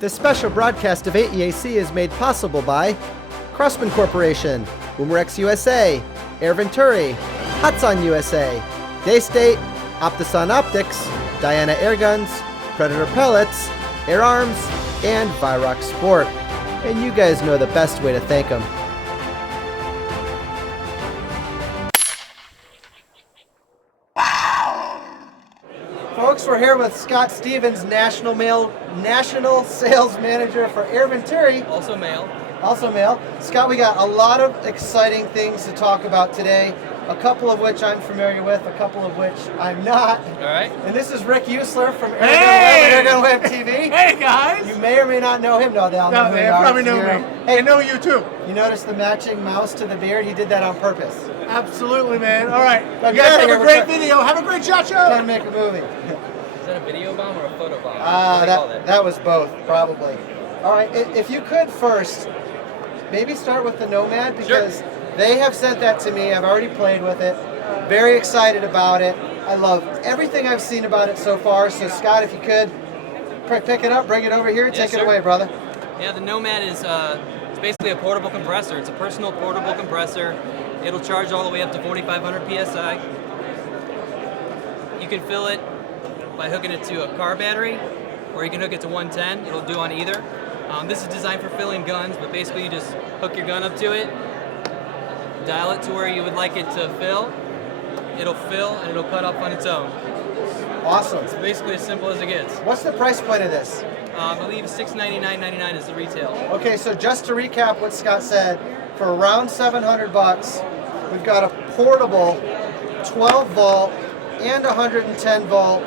This special broadcast of AEAC is made possible by Crossman Corporation, Boomerex USA, Air Venturi, Hudson USA, Daystate, Optison Optics, Diana Airguns, Predator Pellets, Air Arms, and Virox Sport. And you guys know the best way to thank them. Folks, we're here with Scott Stevens, National Sales Manager for Air Venturi. Also male. Also male. Scott, we got a lot of exciting things to talk about today, a couple of which I'm familiar with, a couple of which I'm not. All right. And this is Rick Usler from Airgun Web TV. Hey, guys! You may or may not know him. No, they'll know who they you are. probably know me. Hey, I know you too. You notice the matching mouse to the beard? He did that on purpose. Absolutely, man. All right. Now, You guys get out have of a here. great video. Have a great shot show. Trying to make a movie. Is that a video bomb or a photo bomb? That was both, probably. All right, if you could first, maybe start with the Nomad, because they have sent that to me. I've already played with it. Very excited about it. I love everything I've seen about it so far. So Scott, if you could pick it up, bring it over here, take it away, brother. Yeah, the Nomad is it's basically a portable compressor. It's a personal portable compressor. It'll charge all the way up to 4,500 PSI. You can fill it by hooking it to a car battery, or you can hook it to 110. It'll do on either. This is designed for filling guns, but basically you just hook your gun up to it, dial it to where you would like it to fill. It'll fill and it'll cut up on its own. Awesome. It's basically as simple as it gets. What's the price point of this? I believe $699.99 is the retail. Okay, so just to recap what Scott said, for around $700, we've got a portable 12 volt and 110 volt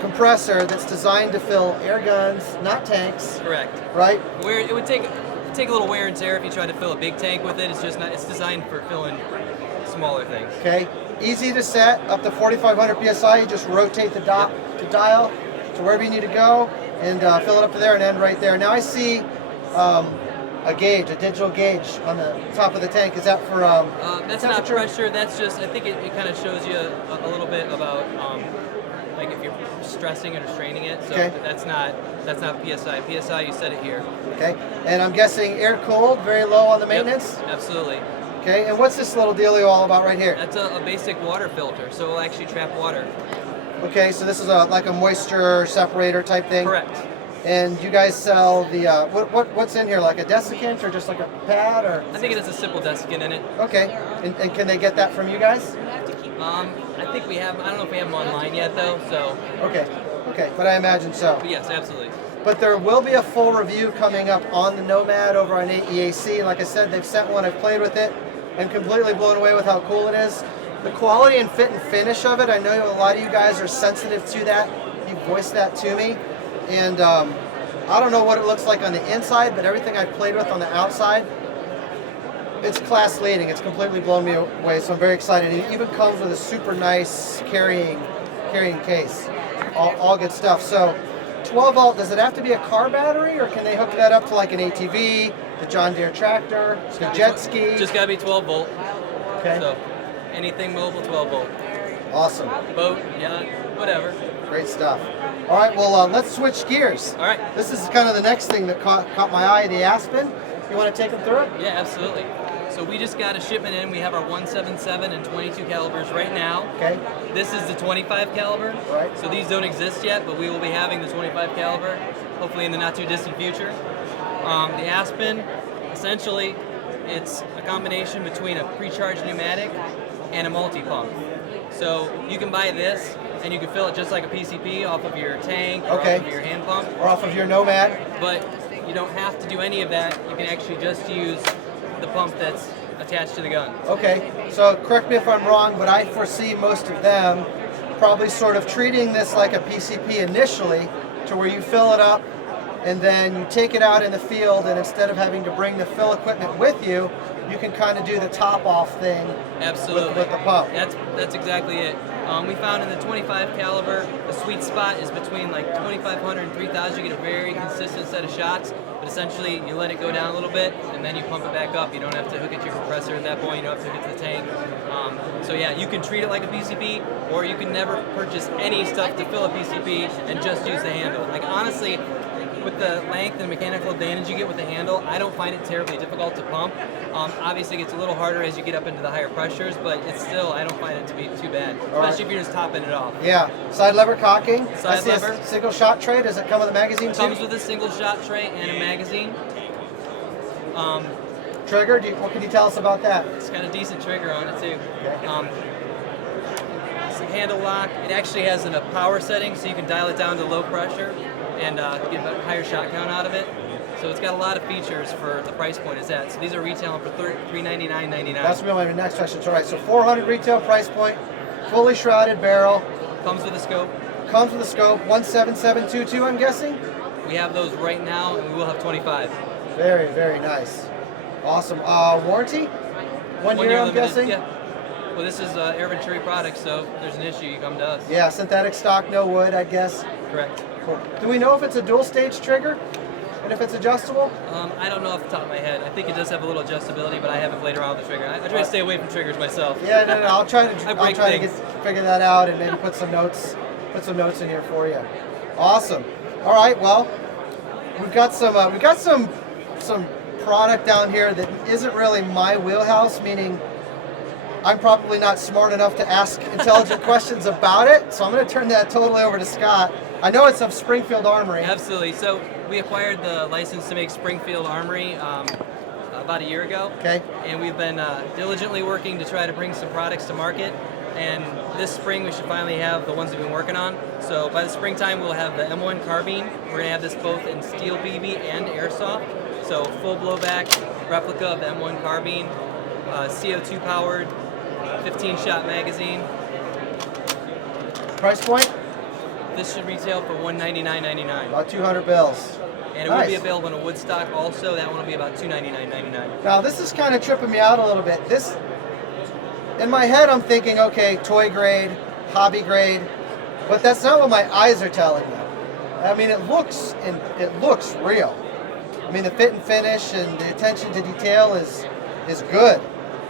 compressor that's designed to fill air guns, not tanks. Correct. Right? Where it would take a little wear and tear if you tried to fill a big tank with it. It's just not. It's designed for filling smaller things. Okay. Easy to set, up to 4,500 psi. You just rotate the dial to wherever you need to go and fill it up to there and end right there. Now I see a gauge, a digital gauge on the top of the tank. Is that for that's not pressure. That's just. I think it kind of shows you a little bit about like if you're stressing it or straining it. So that's not PSI. PSI, you set it here. Okay. And I'm guessing air cooled, very low on the maintenance. Yep, absolutely. Okay. And what's this little dealio all about right here? That's a basic water filter, so it'll actually trap water. Okay. So this is like a moisture separator type thing. Correct. And you guys sell the what's in here, like a desiccant or just like a pad, or? I think it has a simple desiccant in it. Okay. And can they get that from you guys? I think we have. I don't know if we have them online yet, though. So. Okay. But I imagine so. But yes, absolutely. But there will be a full review coming up on the Nomad over on AEAC. Like I said, they've sent one. I've played with it and completely blown away with how cool it is. The quality and fit and finish of it. I know a lot of you guys are sensitive to that. You voiced that to me. And I don't know what it looks like on the inside, but everything I've played with on the outside, it's class leading. It's completely blown me away, so I'm very excited. It even comes with a super nice carrying case. All good stuff. So 12 volt, does it have to be a car battery, or can they hook that up to like an ATV, the John Deere tractor, the jet ski? Just gotta be 12 volt. Okay. So anything mobile, 12 volt. Awesome. Boat, yacht, whatever. Great stuff. All right, well, let's switch gears. All right. This is kind of the next thing that caught my eye, the Aspen. You want to take them through it? Yeah, absolutely. So we just got a shipment in. We have our 177 and 22 calibers right now. Okay. This is the 25 caliber. Right. So these don't exist yet, but we will be having the 25 caliber, hopefully in the not too distant future. The Aspen, essentially, it's a combination between a pre-charged pneumatic and a multi-pump. So you can buy this, and you can fill it just like a PCP off of your tank or off of your hand pump. Or off of your Nomad. But you don't have to do any of that. You can actually just use the pump that's attached to the gun. Okay, so correct me if I'm wrong, but I foresee most of them probably sort of treating this like a PCP initially, to where you fill it up and then you take it out in the field, and instead of having to bring the fill equipment with you, you can kind of do the top off thing. Absolutely. With the pump. That's exactly it. We found in the 25 caliber, the sweet spot is between like 2,500 and 3,000. You get a very consistent set of shots, but essentially you let it go down a little bit, and then you pump it back up. You don't have to hook it to your compressor at that point. You don't have to hook it to the tank. So yeah, you can treat it like a PCP, or you can never purchase any stuff to fill a PCP and just use the handle. Like honestly, with the length and mechanical advantage you get with the handle, I don't find it terribly difficult to pump. Obviously, it gets a little harder as you get up into the higher pressures, but it's still, I don't find it to be too bad, especially if you're just topping it off. Yeah. Side lever cocking. Side lever. Single shot tray. Does it come with a magazine too? Comes with a single shot tray and a magazine. Trigger. What can you tell us about that? It's got a decent trigger on it too. Okay. It's a handle lock. It actually has a power setting, so you can dial it down to low pressure and get a higher shot count out of it. So it's got a lot of features for the price point it's at. So these are retailing for $399.99. That's gonna be my next question. All right, so 400 retail price point, fully shrouded barrel. Comes with a scope. Comes with a scope. 17722, I'm guessing. We have those right now, and we will have 25. Very, very nice. Awesome. Warranty? One year, I'm limited, guessing. Yeah. Well, this is Air Venturi product, so if there's an issue, you come to us. Yeah, synthetic stock, no wood, I guess. Correct. Cool. Do we know if it's a dual stage trigger? And if it's adjustable? I don't know off the top of my head. I think it does have a little adjustability, but I haven't played around with the trigger. I try to stay away from triggers myself. Yeah, no. I'll try to things. figure that out and maybe put some notes in here for you. Awesome. All right. Well, we've got some product down here that isn't really my wheelhouse. Meaning, I'm probably not smart enough to ask intelligent questions about it. So I'm going to turn that totally over to Scott. I know it's of Springfield Armory. Absolutely. So we acquired the license to make Springfield Armory about a year ago. Okay. And we've been diligently working to try to bring some products to market. And this spring we should finally have the ones we've been working on. So by the springtime we'll have the M1 carbine. We're going to have this both in steel BB and airsoft. So full blowback replica of the M1 carbine, CO2 powered, 15-shot magazine. Price point? This should retail for $199.99. About 200 bills. And it will be available in a wood stock also. That one will be about $299.99. Now this is kind of tripping me out a little bit. This, in my head, I'm thinking, okay, toy grade, hobby grade, but that's not what my eyes are telling me. I mean, it looks real. I mean, the fit and finish and the attention to detail is good.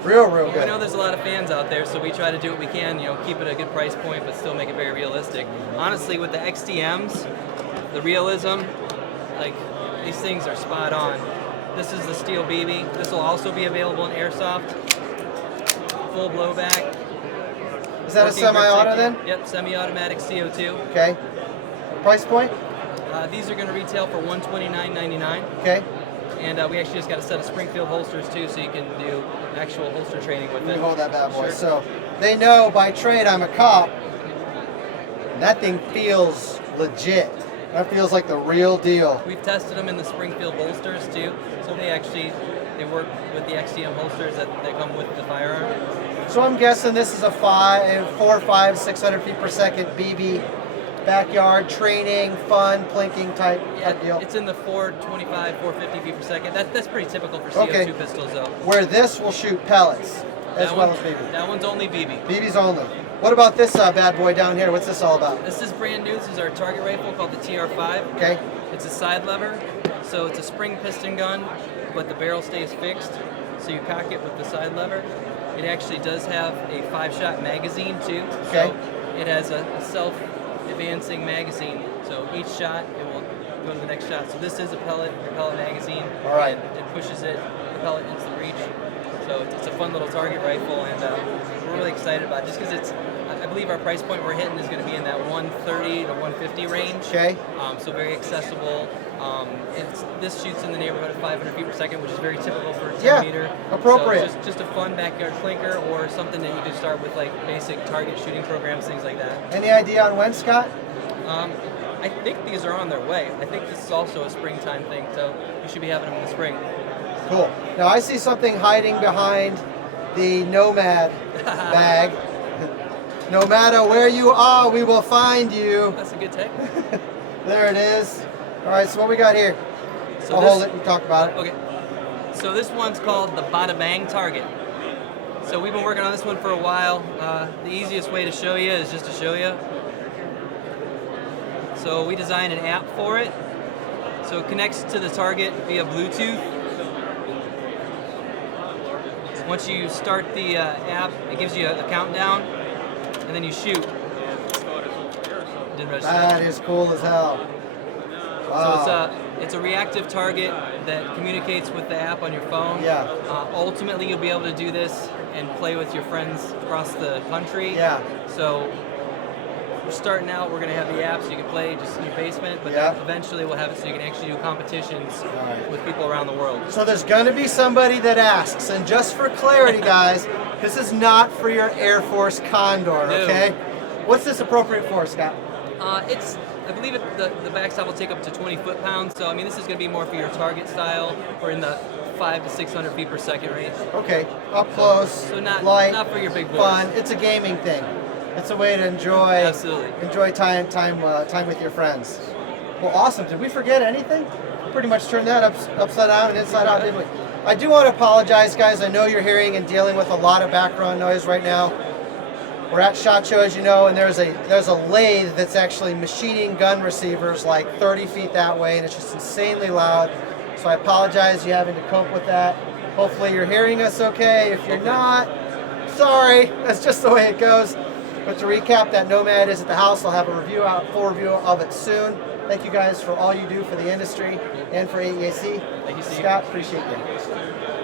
Real good. We know there's a lot of fans out there, so we try to do what we can, keep it a good price point, but still make it very realistic. Honestly, with the XTMs, the realism, like, these things are spot on. This is the steel BB. This will also be available in airsoft. Full blowback. Is that a semi-auto then? Yep, semi-automatic CO2. Okay. Price point? These are going to retail for $129.99. Okay. And we actually just got a set of Springfield holsters too, so you can do actual holster training with it. Let me hold that bad boy. Sure. So they know by trade I'm a cop. And that thing feels legit. That feels like the real deal. We've tested them in the Springfield holsters too, so they work with the XTM holsters that come with the firearm. So I'm guessing this is a 4, 5, 600 feet per second BB. Backyard training, fun, plinking type deal. It's in the 425, 450 feet per second. That's pretty typical for CO2 pistols, though. Where this will shoot pellets as well as BB. That one's only BB. BB's only. What about this bad boy down here? What's this all about? This is brand new. This is our target rifle called the TR5. Okay. It's a side lever, so it's a spring piston gun, but the barrel stays fixed, so you cock it with the side lever. It actually does have a 5-shot magazine too. Okay. So it has a self-advancing magazine, so each shot it will go to the next shot. So this is a pellet magazine. All right. And it pushes it, the pellet into the breech. So it's a fun little target rifle, and we're really excited about it just because I believe our price point we're hitting is going to be in that 130 to 150 range. Okay. So very accessible. This shoots in the neighborhood of 500 feet per second, which is very typical for a 10 meter. Appropriate. So just a fun backyard clinker or something that you could start with, like basic target shooting programs, things like that. Any idea on when, Scott? I think these are on their way. I think this is also a springtime thing, so you should be having them in the spring. Cool. Now I see something hiding behind the Nomad bag. No matter where you are, we will find you. That's a good take. There it is. All right, so what we got here? So I'll hold it and talk about it. Okay. So this one's called the Bada Bang Target. So we've been working on this one for a while. The easiest way to show you is just to show you. So we designed an app for it. So it connects to the target via Bluetooth. Once you start the app, it gives you a countdown, and then you shoot. Didn't register. That is cool as hell. Wow. So it's a reactive target that communicates with the app on your phone. Yeah. Ultimately, you'll be able to do this and play with your friends across the country. Yeah. So we're starting out. We're going to have the app so you can play just in your basement, but Yeah. then eventually we'll have it so you can actually do competitions right. with people around the world. So there's going to be somebody that asks, and just for clarity, guys, this is not for your Air Force Condor, No. okay? What's this appropriate for, Scott? I believe the backstop will take up to 20 foot-pounds. So I mean, this is going to be more for your target style. We're in the 500 to 600 feet per second range. Okay, up close, So not light, not for your big boys. fun. It's a gaming thing. It's a way to enjoy time with your friends. Well, awesome. Did we forget anything? Pretty much turned that upside down and inside out, didn't we? I do want to apologize, guys. I know you're hearing and dealing with a lot of background noise right now. We're at SHOT Show, as you know, and there's a lathe that's actually machining gun receivers like 30 feet that way, and it's just insanely loud. So I apologize you having to cope with that. Hopefully you're hearing us okay. If you're not, sorry. That's just the way it goes. But to recap, that Nomad is at the house. I'll have a full review of it soon. Thank you guys for all you do for the industry and for AEAC. Thank you, Steve. Scott, appreciate you.